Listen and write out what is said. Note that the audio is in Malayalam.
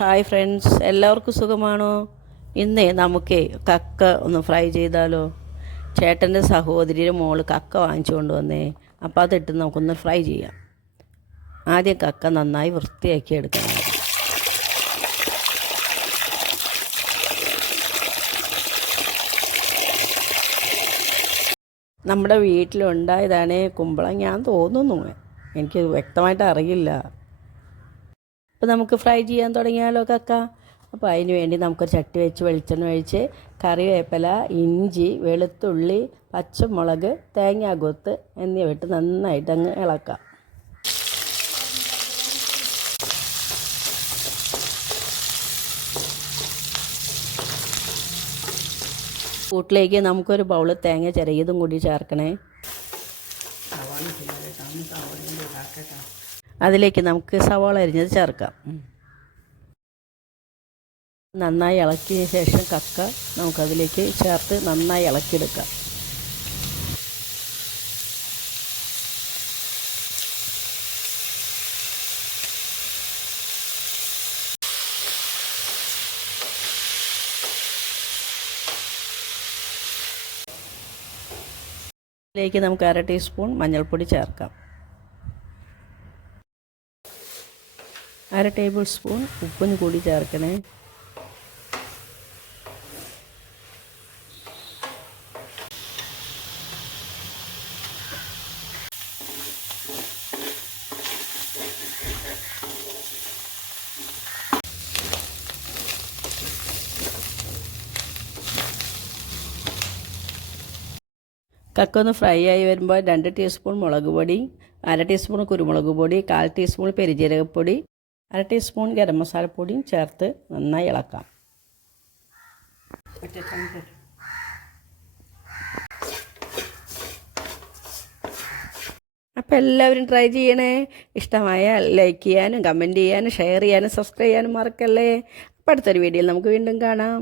ഹായ് ഫ്രണ്ട്സ്, എല്ലാവർക്കും സുഖമാണോ? ഇന്നേ നമുക്ക് കക്ക ഒന്ന് ഫ്രൈ ചെയ്താലോ? ചേട്ടൻ്റെ സഹോദരിയുടെ മോള് കക്ക വാങ്ങിച്ചു കൊണ്ടുവന്നേ. അപ്പോൾ അതിട്ട് നമുക്കൊന്ന് ഫ്രൈ ചെയ്യാം. ആദ്യം കക്ക നന്നായി വൃത്തിയാക്കി എടുക്കണം. നമ്മുടെ വീട്ടിലുണ്ടായതാണ് കുമ്പളങ്ങ തോന്നുന്നു, എനിക്ക് വ്യക്തമായിട്ട് അറിയില്ല. അപ്പോൾ നമുക്ക് ഫ്രൈ ചെയ്യാൻ തുടങ്ങിയാലോ കക്ക? അപ്പോൾ അതിന് വേണ്ടി നമുക്കൊരു ചട്ടി വെച്ച് വെളിച്ചെണ്ണ ഒഴിച്ച് കറിവേപ്പില, ഇഞ്ചി, വെളുത്തുള്ളി, പച്ചമുളക്, തേങ്ങാക്കൊത്ത് എന്നിവ ഇട്ട് നന്നായിട്ട് അങ്ങ് ഇളക്കാം. കൂട്ടിലേക്ക് നമുക്കൊരു ബൗള് തേങ്ങ ചിരകിയതും കൂടി ചേർക്കണേ. അതിലേക്ക് നമുക്ക് സവാള അരിഞ്ഞത് ചേർക്കാം. നന്നായി ഇളക്കിയ ശേഷം കക്ക നമുക്കതിലേക്ക് ചേർത്ത് നന്നായി ഇളക്കിയെടുക്കാം. ഇതിലേക്ക് നമുക്ക് 1/2 ടീസ്പൂൺ മഞ്ഞൾപ്പൊടി ചേർക്കാം. 1/2 ടേബിൾ സ്പൂൺ ഉപ്പും കൂടി ചേർക്കണേ. കക്ക ഒന്ന് ഫ്രൈ ആയി വരുമ്പോൾ 2 ടീസ്പൂൺ മുളക് പൊടി, 1/2 ടീസ്പൂൺ കുരുമുളക് പൊടി, 1/4 ടീസ്പൂൺ പെരുംജീരകപ്പൊടി, 1/2 ടീസ്പൂൺ ഗരം മസാലപ്പൊടിയും ചേർത്ത് നന്നായി ഇളക്കാം. അപ്പോൾ എല്ലാവരും ട്രൈ ചെയ്യണേ. ഇഷ്ടമായാൽ ലൈക്ക് ചെയ്യാനും കമൻറ്റ് ചെയ്യാനും ഷെയർ ചെയ്യാനും സബ്സ്ക്രൈബ് ചെയ്യാനും മറക്കല്ലേ. അപ്പോൾ അടുത്തൊരു വീഡിയോയിൽ നമുക്ക് വീണ്ടും കാണാം.